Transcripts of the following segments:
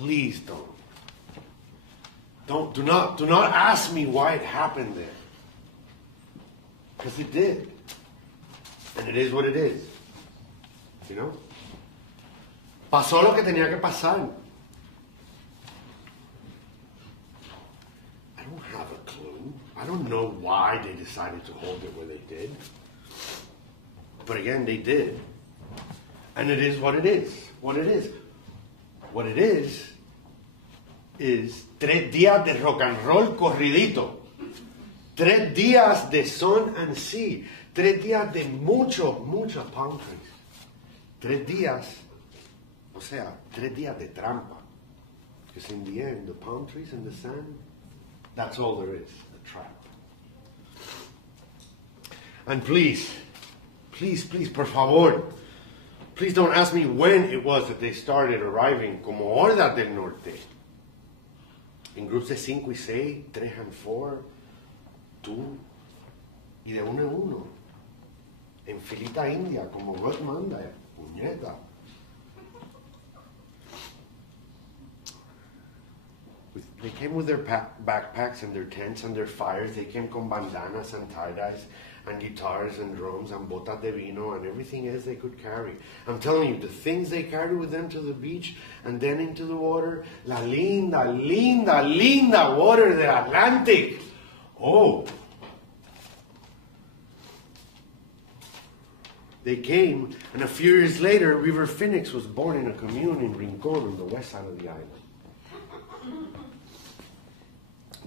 Please don't. Do not ask me why it happened there. Because it did. And it is what it is. You know? Pasó lo que tenía que pasar. I don't have a clue. I don't know why they decided to hold it where they did. But again, they did. And it is what it is. What it is. What it is 3 días de rock and roll corridito. 3 días de sun and sea. 3 días de mucho palm trees. 3 días, o sea, 3 días de trampa. Because in the end, the palm trees and the sand, that's all there is, a trap. And please, por favor, please don't ask me when it was that they started arriving como Hordas del Norte. En groups de 5 y 6, 3 and 4, 2, y de 1 en 1. En filita india, como God manda, puñeta. They came with their backpacks and their tents and their fires. They came con bandanas and tie-dyes and guitars and drums and botas de vino and everything else they could carry. I'm telling you, the things they carried with them to the beach and then into the water, la linda water del Atlantic. Oh. They came, and a few years later, River Phoenix was born in a commune in Rincon on the west side of the island.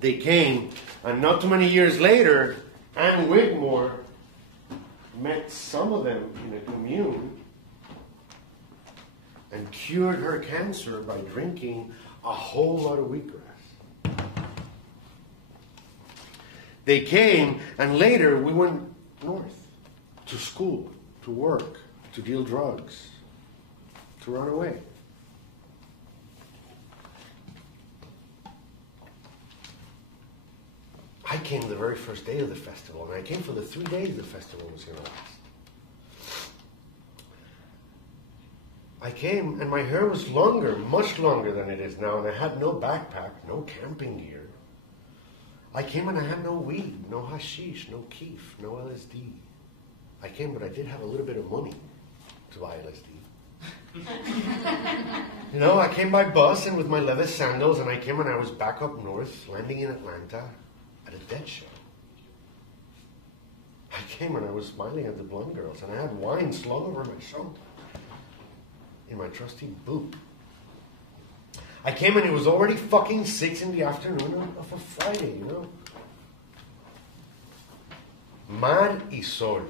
They came, and not too many years later, Anne Wigmore met some of them in a commune and cured her cancer by drinking a whole lot of wheatgrass. They came, and later we went north to school, to work, to deal drugs, to run away. I came the very first day of the festival, and I came for the 3 days the festival was going to last. I came, and my hair was longer, much longer than it is now, and I had no backpack, no camping gear. I came and I had no weed, no hashish, no keef, no LSD. I came, but I did have a little bit of money to buy LSD. You know, I came by bus and with my leather sandals, and I came and I was back up north, landing in Atlanta at a dead show. I came and I was smiling at the blonde girls, and I had wine slung over my shoulder in my trusty boot. I came and it was already fucking 6 in the afternoon of a Friday, you know. Mar y sol.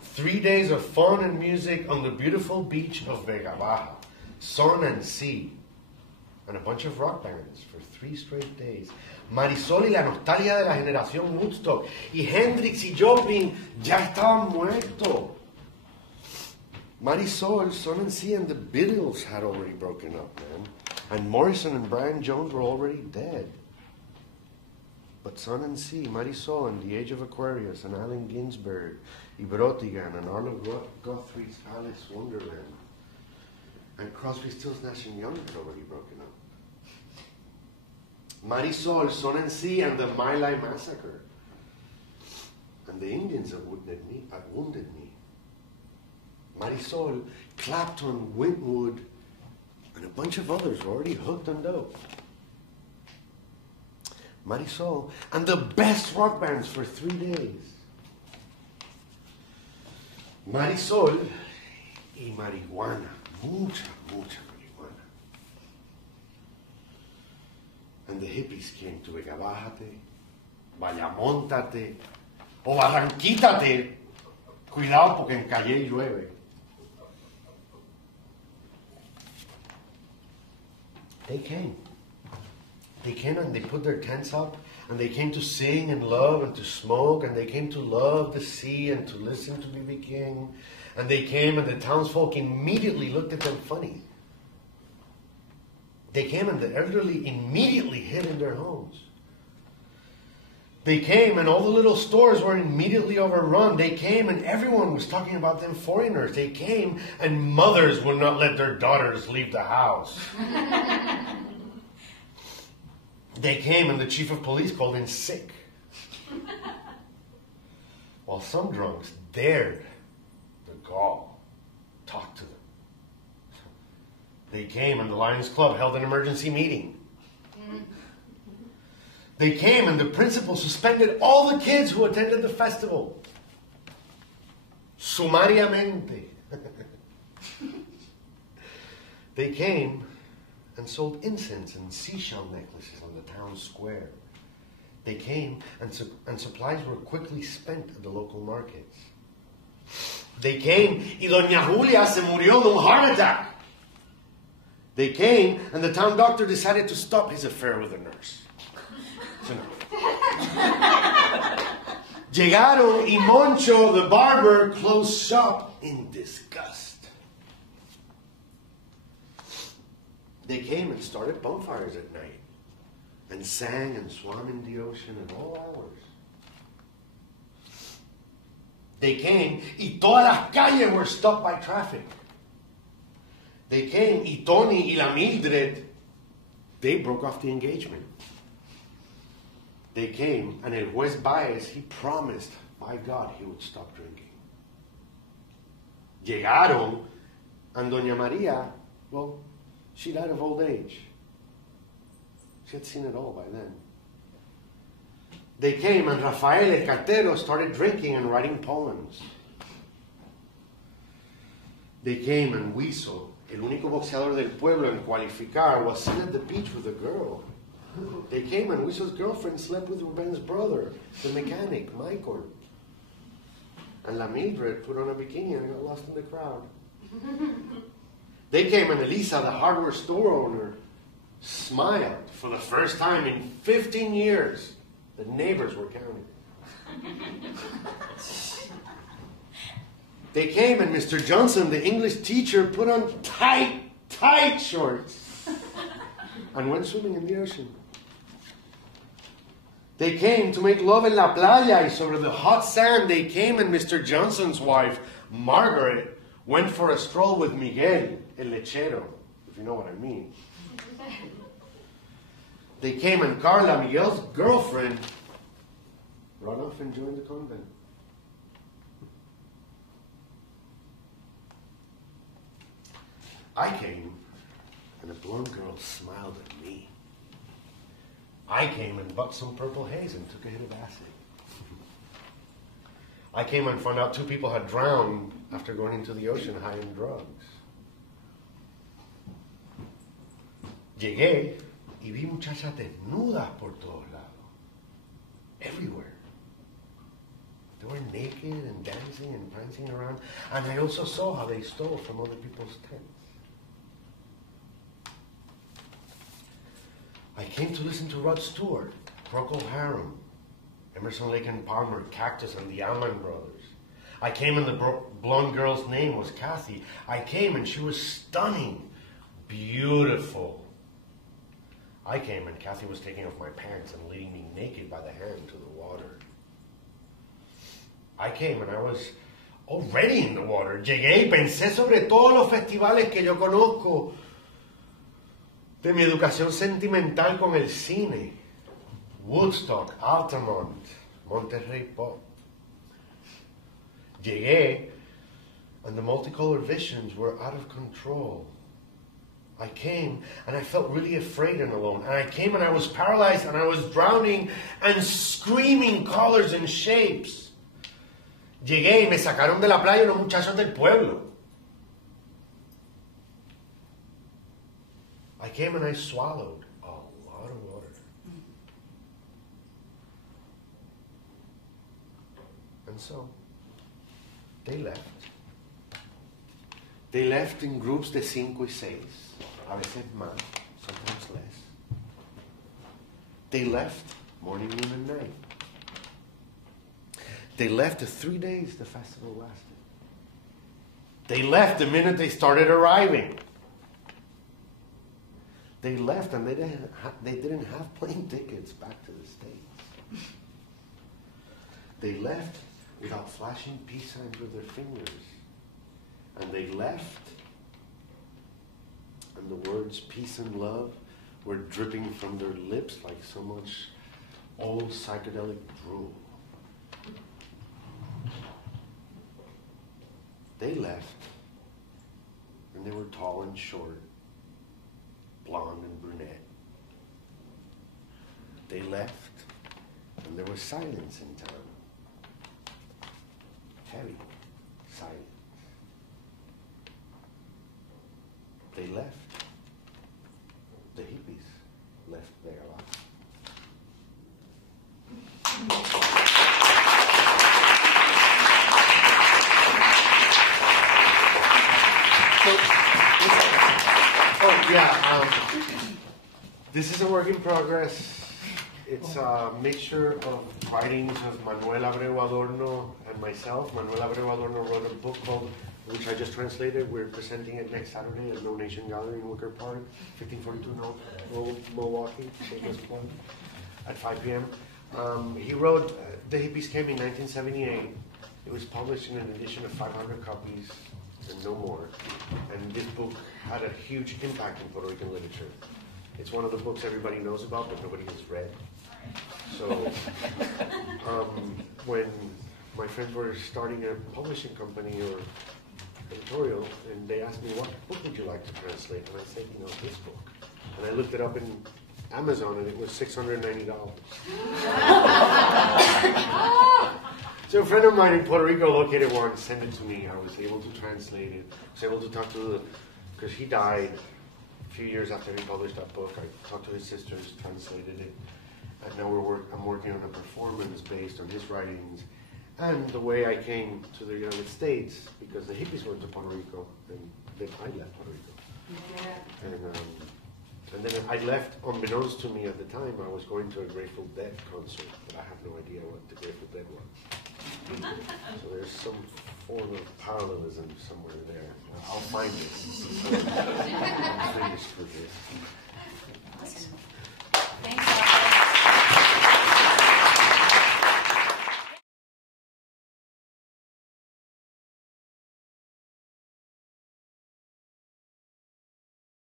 3 days of fun and music on the beautiful beach of Vega Baja. Sun and sea. And a bunch of rock bands for 3 straight days. Marisol y la nostalgia de la generación Woodstock. Y Hendrix y Joplin ya estaban muertos. Marisol, Sun and Sea, and the Beatles had already broken up, man. And Morrison and Brian Jones were already dead. But Sun and Sea, Marisol, and The Age of Aquarius, and Allen Ginsberg, y Brotigan, and Arlo Guthrie's Alice Wonderland, and Crosby, Stills, Nash & Young had already broken up. Marisol, Sun and Sea, and the My Lai Massacre, and the Indians at Wounded Knee. Marisol, Clapton, Wynwood, and a bunch of others were already hooked on dope. Marisol, and the best rock bands for 3 days. Marisol y marihuana, mucha marihuana. And the hippies came to Vega Bájate, Vayamóntate, o Barranquítate. Cuidado porque en Calle llueve. They came. They came and they put their tents up, and they came to sing and love and to smoke, and they came to love the sea and to listen to B.B. King. And they came, and the townsfolk immediately looked at them funny. They came, and the elderly immediately hid in their homes. They came and all the little stores were immediately overrun. They came and everyone was talking about them foreigners. They came and mothers would not let their daughters leave the house. They came and the chief of police called in sick. While some drunks dared the gall talk to them. They came and the Lions Club held an emergency meeting. They came and the principal suspended all the kids who attended the festival. Sumariamente. They came and sold incense and seashell necklaces on the town square. They came and supplies were quickly spent at the local markets. They came y Doña Julia se murió de un heart attack. They came and the town doctor decided to stop his affair with the nurse. Llegaron y Moncho, the barber, closed shop in disgust. They came and started bonfires at night and sang and swam in the ocean at all hours. They came y todas las calles were stopped by traffic. They came y Tony y la Mildred, they broke off the engagement. They came, and El Juez Baez, he promised, by God, he would stop drinking. Llegaron, and Doña Maria, well, she died of old age. She had seen it all by then. They came, and Rafael el Cartero started drinking and writing poems. They came, and Huizo, el único boxeador del pueblo en cualificar, was seen at the beach with a girl. They came and Huizo's girlfriend slept with Ruben's brother, the mechanic, Michael. And La Mildred put on a bikini and got lost in the crowd. They came and Elisa, the hardware store owner, smiled for the first time in 15 years. The neighbors were counting. They came and Mr. Johnson, the English teacher, put on tight shorts and went swimming in the ocean. They came to make love en la playa y sobre the hot sand. They came and Mr. Johnson's wife, Margaret, went for a stroll with Miguel, el lechero, if you know what I mean. They came and Carla, Miguel's girlfriend, ran off and joined the convent. I came and a blonde girl smiled at me. I came and bought some purple haze and took a hit of acid. I came and found out 2 people had drowned after going into the ocean high in drugs. Llegué y vi muchachas desnudas por todos lados. Everywhere. They were naked and dancing and prancing around. And I also saw how they stole from other people's tents. I came to listen to Rod Stewart, Procol Harum, Emerson, Lake and Palmer, Cactus, and the Allman Brothers. I came and the blonde girl's name was Kathy. I came and she was stunning, beautiful. I came and Kathy was taking off my pants and leading me naked by the hand to the water. I came and I was already in the water. Llegué y pensé sobre todos los festivales que yo conozco, de mi educación sentimental con el cine, Woodstock, Altamont, Monterrey Pop. Llegué, and the multicolor visions were out of control. I came, and I felt really afraid and alone. And I came, and I was paralyzed, and I was drowning, and screaming colors and shapes. Llegué, y me sacaron de la playa unos muchachos del pueblo. I came and I swallowed a lot of water. And so, they left. They left in groups de 5 y 6, a veces más, sometimes less. They left morning, noon, and night. They left the 3 days the festival lasted. They left the minute they started arriving. They left and they didn't have plane tickets back to the States. They left without flashing peace signs with their fingers. And they left, and the words peace and love were dripping from their lips like so much old psychedelic drool. They left, and they were tall and short, blonde and brunette. They left, and there was silence in town. Heavy silence. They left. The hippies left their life. This is a work in progress. It's a mixture of writings of Manuel Abreu Adorno and myself. Manuel Abreu Adorno wrote a book called, which I just translated. We're presenting it next Saturday at No Nation Gallery in Wicker Park, 1542 Milwaukee, at 5 p.m. He wrote The Hippies Came in 1978. It was published in an edition of 500 copies and no more. And this book had a huge impact in Puerto Rican literature. It's one of the books everybody knows about, but nobody has read. So when my friends were starting a publishing company or editorial, and they asked me, what book would you like to translate? And I said, this book. And I looked it up in Amazon, and it was $690. So a friend of mine in Puerto Rico located one, sent it to me. I was able to translate it. I was able to talk to because he died a few years after he published that book. I talked to his sisters, translated it. And now I'm working on a performance based on his writings and the way I came to the United States, because the hippies went to Puerto Rico, and then I left Puerto Rico. Yeah. And then I left, unbeknownst to me at the time, I was going to a Grateful Dead concert, but I have no idea what the Grateful Dead was. So there's some form of parallelism somewhere there. I'll find it. I'm finished with this.